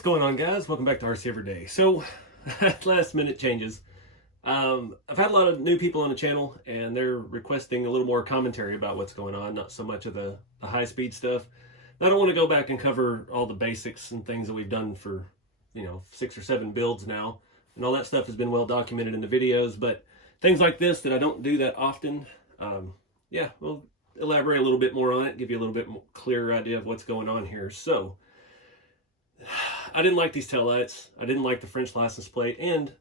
What's going on, guys? Welcome back to RC Everyday. So, last minute changes. I've had a lot of new people on the channel, and they're requesting a little more commentary about what's going on, not so much of the high-speed stuff. I don't want to go back and cover all the basics and things that we've done for, 6 or 7 builds now, and all that stuff has been well documented in the videos, but things like this that I don't do that often, we'll elaborate a little bit more on it, give you a little bit more clearer idea of what's going on here. So, I didn't like these taillights. I didn't like the French license plate and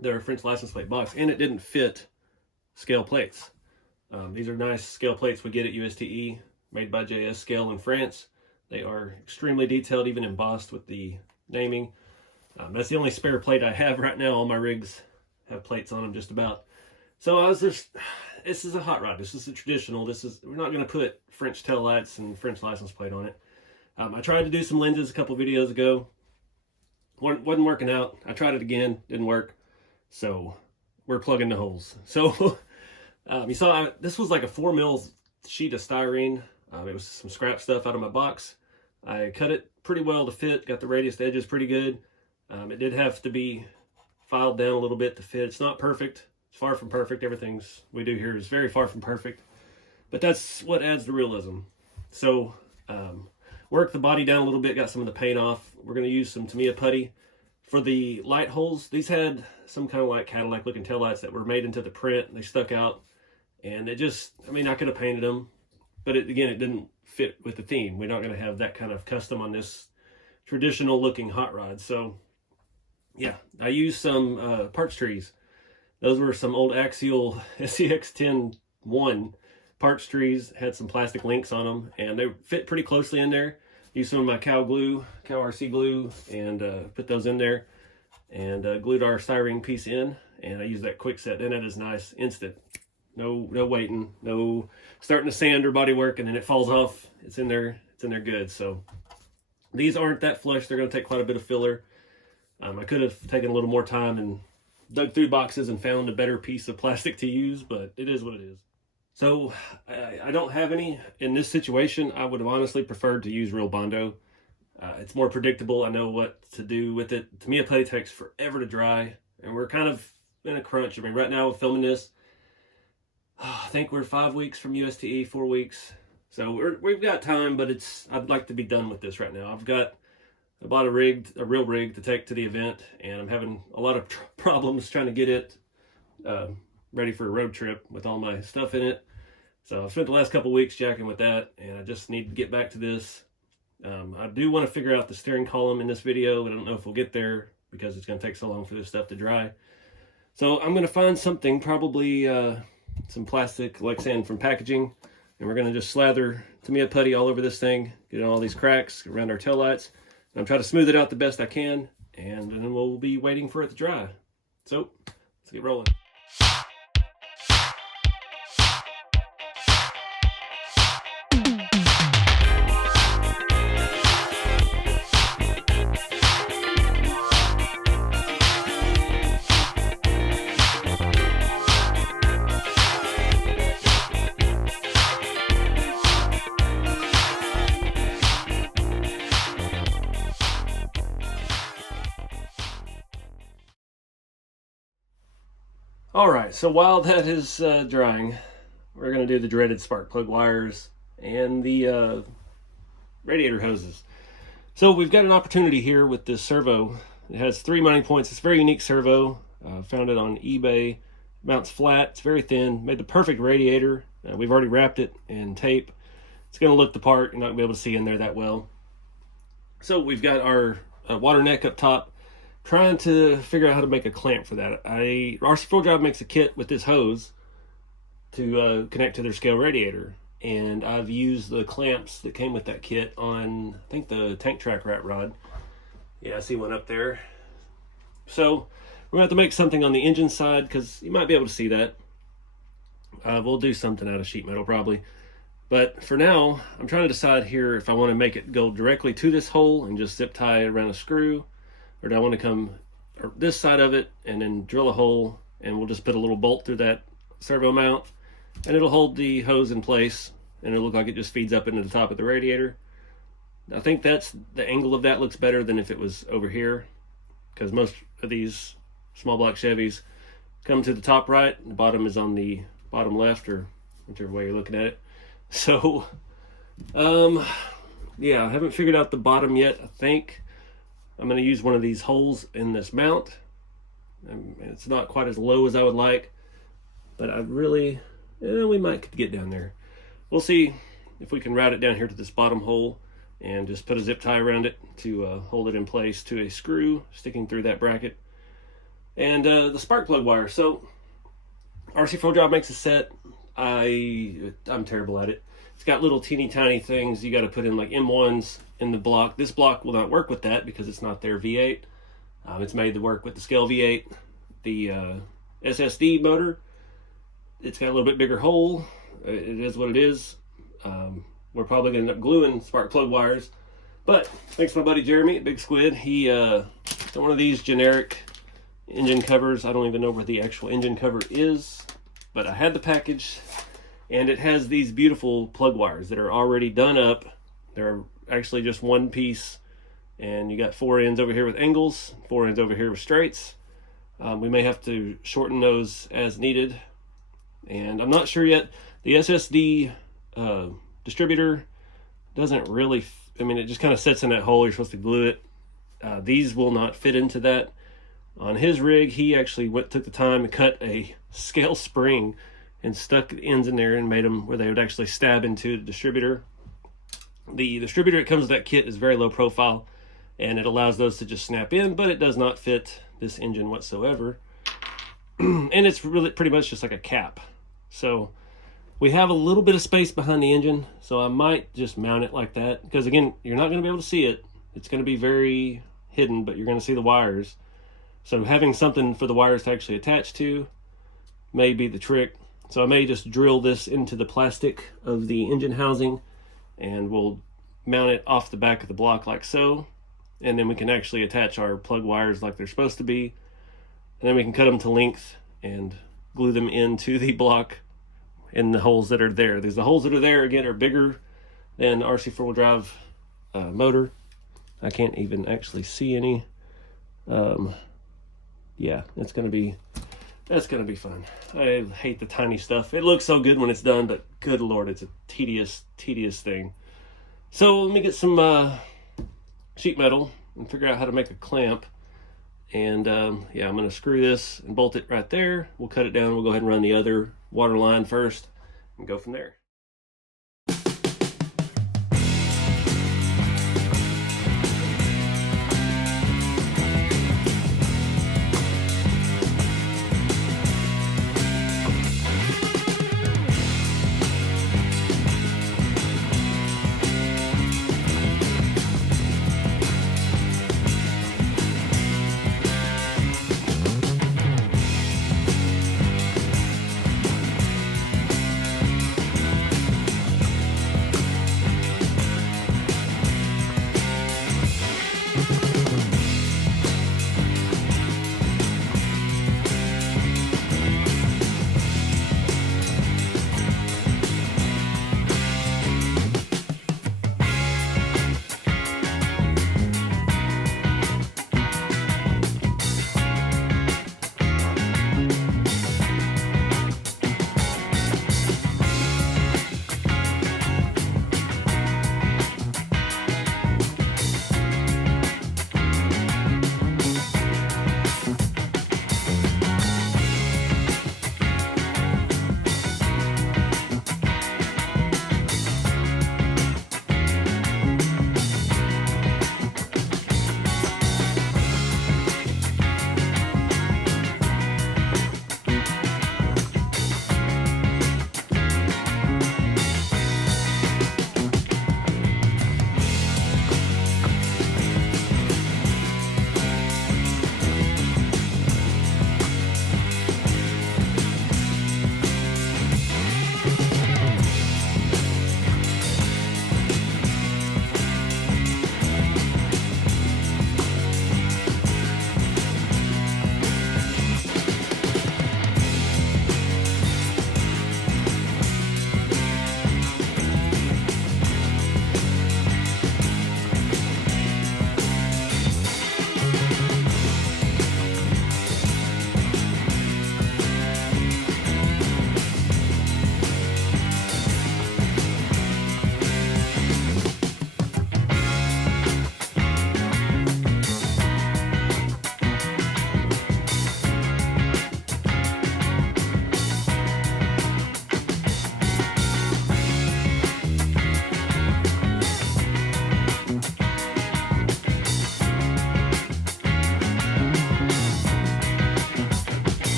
their French license plate box, and it didn't fit scale plates. These are nice scale plates we get at USTE, made by JS Scale in France. They are extremely detailed, even embossed with the naming. That's the only spare plate I have right now. All my rigs have plates on them just about. So I was just, this is a hot rod. This is a traditional. We're not going to put French taillights and French license plate on it. I tried to do some lenses a couple videos ago. Wasn't working out. I tried it again. Didn't work. So we're plugging the holes. So you saw this was like a 4mm sheet of styrene. It was some scrap stuff out of my box. I cut it pretty well to fit. Got the radius edges pretty good. It did have to be filed down a little bit to fit. It's not perfect. It's far from perfect. Everything we do here is very far from perfect. But that's what adds the realism. So worked the body down a little bit, got some of the paint off. We're going to use some Tamiya putty. For the light holes, these had some kind of like Cadillac looking taillights that were made into the print. They stuck out, and it just, I could have painted them, but it didn't fit with the theme. We're not going to have that kind of custom on this traditional looking hot rod. So yeah, I used some parts trees. Those were some old Axial SCX-10-1 parts trees, had some plastic links on them, and they fit pretty closely in there. Used some of my cow RC glue, and put those in there, and glued our styrene piece in, and I used that quick set. And that is nice, instant. No waiting, no starting to sand or body work, and then it falls off. It's in there good. So these aren't that flush. They're going to take quite a bit of filler. I could have taken a little more time and dug through boxes and found a better piece of plastic to use, but it is what it is. So I don't have any. In this situation, I would have honestly preferred to use real Bondo. It's more predictable. I know what to do with it. Tamiya putty takes forever to dry, and we're kind of in a crunch. Right now we're filming this. I think we're 5 weeks from USTE, 4 weeks. So we've got time, but I'd like to be done with this right now. I bought a real rig to take to the event, and I'm having a lot of problems trying to get it ready for a road trip with all my stuff in it. So I've spent the last couple weeks jacking with that, and I just need to get back to this. I do want to figure out the steering column in this video, but I don't know if we'll get there because it's going to take so long for this stuff to dry. So I'm going to find something, probably some plastic Lexan from packaging, and we're going to just slather Tamiya putty all over this thing, get all these cracks around our taillights, and I'm trying to smooth it out the best I can, and then we'll be waiting for it to dry. So let's get rolling. Alright, so while that is drying, we're going to do the dreaded spark plug wires and the radiator hoses. So we've got an opportunity here with this servo. It has 3 mounting points. It's a very unique servo. Found it on eBay. Mounts flat. It's very thin. Made the perfect radiator. We've already wrapped it in tape. It's going to look the part. You're not going to be able to see in there that well. So we've got our water neck up top. Trying to figure out how to make a clamp for that. RC Full Drive makes a kit with this hose to connect to their scale radiator, and I've used the clamps that came with that kit on, I think, the tank track rat rod. Yeah, I see one up there. So we're gonna have to make something on the engine side, because you might be able to see that. We'll do something out of sheet metal probably, but for now I'm trying to decide here if I want to make it go directly to this hole and just zip tie it around a screw, or do I want to come this side of it and then drill a hole, and we'll just put a little bolt through that servo mount, and it'll hold the hose in place, and it'll look like it just feeds up into the top of the radiator. I think that's the angle of that looks better than if it was over here, because most of these small block Chevys come to the top right, the bottom is on the bottom left, or whichever way you're looking at it. So yeah, I haven't figured out the bottom yet. I think I'm going to use one of these holes in this mount. It's not quite as low as I would like, but I really, we might get down there. We'll see if we can route it down here to this bottom hole and just put a zip tie around it to hold it in place to a screw sticking through that bracket. And the spark plug wire. So RC 4-Wheel Drive makes a set. I'm terrible at it. It's got little teeny tiny things you got to put in, like M1s in the block. This block will not work with that because it's not their V8. It's made to work with the scale V8. The SSD motor, it's got a little bit bigger hole. It is what it is. We're probably going to end up gluing spark plug wires. But thanks to my buddy Jeremy at Big Squid. He got one of these generic engine covers. I don't even know where the actual engine cover is, but I had the package, and it has these beautiful plug wires that are already done up. They're actually just one piece, and you got 4 ends over here with angles, 4 ends over here with straights. We may have to shorten those as needed, and I'm not sure yet. The SSD distributor doesn't really, it just kind of sits in that hole. You're supposed to glue it. These will not fit into that. On his rig, he actually took the time to cut a scale spring and stuck the ends in there and made them where they would actually stab into the distributor. The distributor that comes with that kit is very low profile, and it allows those to just snap in, but it does not fit this engine whatsoever. And it's really pretty much just like a cap. So we have a little bit of space behind the engine, so I might just mount it like that, because again, you're not going to be able to see it. It's going to be very hidden, but you're going to see the wires. So having something for the wires to actually attach to may be the trick. So I may just drill this into the plastic of the engine housing, and we'll mount it off the back of the block like so. And then we can actually attach our plug wires like they're supposed to be. And then we can cut them to length and glue them into the block in the holes that are there. Because the holes that are there, again, are bigger than RC 4-Wheel Drive motor. I can't even actually see any. Yeah, that's gonna be fun. I hate the tiny stuff. It looks so good when it's done, but good Lord, it's a tedious thing. So let me get some sheet metal and figure out how to make a clamp. And yeah, I'm gonna screw this and bolt it right there. We'll cut it down. We'll go ahead and run the other water line first and go from there.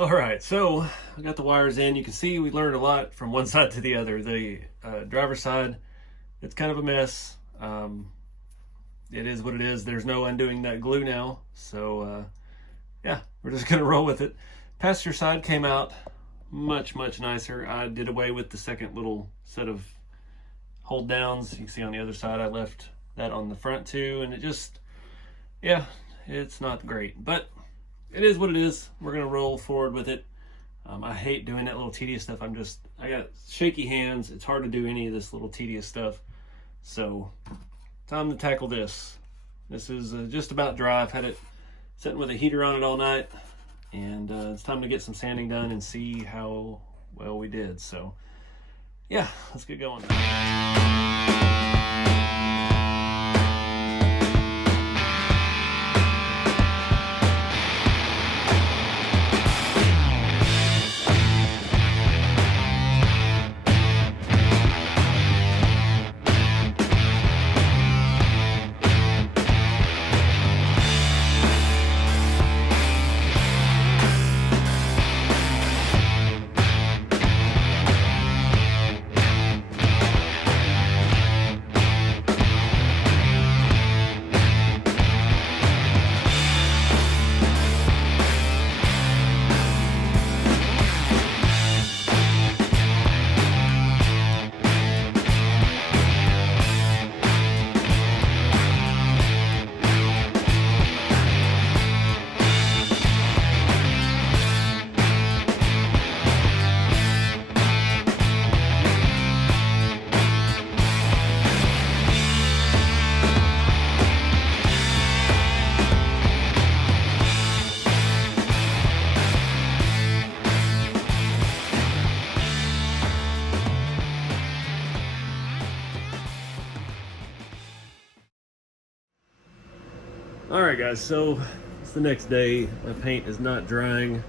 All right, so I got the wires in. You can see we learned a lot from one side to the other. The driver's side, it's kind of a mess. It is what it is. There's no undoing that glue now. So yeah, we're just gonna roll with it. Passenger side came out much nicer. I did away with the second little set of hold downs. You can see on the other side I left that on the front too, and it just, yeah, it's not great, but it is what it is. We're gonna roll forward with it. I hate doing that little tedious stuff. I got shaky hands. It's hard to do any of this little tedious stuff. So time to tackle this. This is just about dry. I've had it sitting with a heater on it all night, and it's time to get some sanding done and see how well we did. So yeah, let's get going. All right, guys, so it's the next day. My paint is not drying.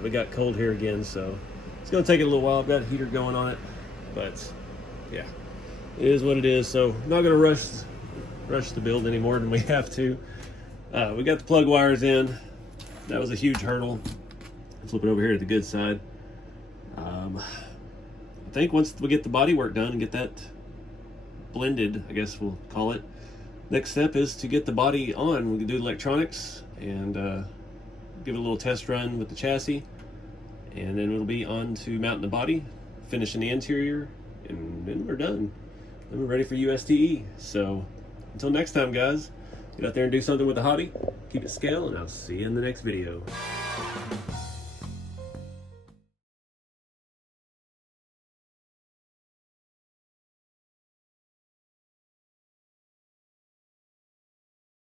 We got cold here again, so it's gonna take it a little while. I've got a heater going on it, but yeah, it is what it is. So I'm not gonna rush the build any more than we have to. We got the plug wires in. That was a huge hurdle. Flip it over here to the good side. I think once we get the body work done and get that blended, I guess we'll call it, next step is to get the body on. We can do electronics and give it a little test run with the chassis, and then it'll be on to mounting the body, finishing the interior, and then we're done. Then we're ready for USTE. So until next time, guys, get out there and do something with the hottie. Keep it scale, and I'll see you in the next video.